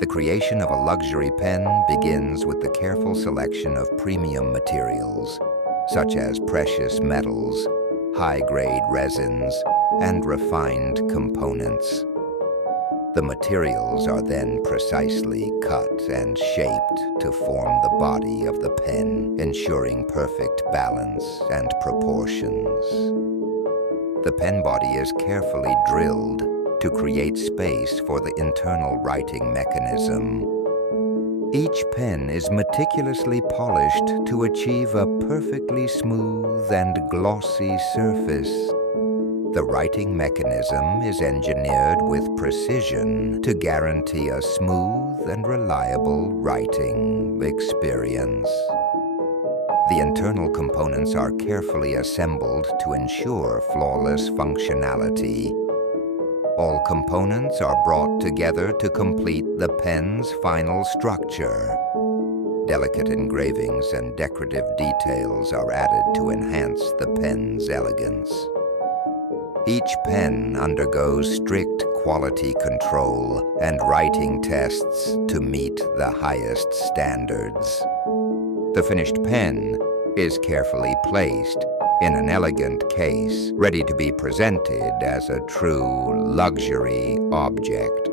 The creation of a luxury pen begins with the careful selection of premium materials, such as precious metals, high-grade resins, and refined components. The materials are then precisely cut and shaped to form the body of the pen, ensuring perfect balance and proportions. The pen body is carefully drilled to create space for the internal writing mechanism. Each pen is meticulously polished to achieve a perfectly smooth and glossy surface. The writing mechanism is engineered with precision to guarantee a smooth and reliable writing experience. The internal components are carefully assembled to ensure flawless functionality. All components are brought together to complete the pen's final structure. Delicate engravings and decorative details are added to enhance the pen's elegance. Each pen undergoes strict quality control and writing tests to meet the highest standards. The finished pen is carefully placed in an elegant case, ready to be presented as a true luxury object.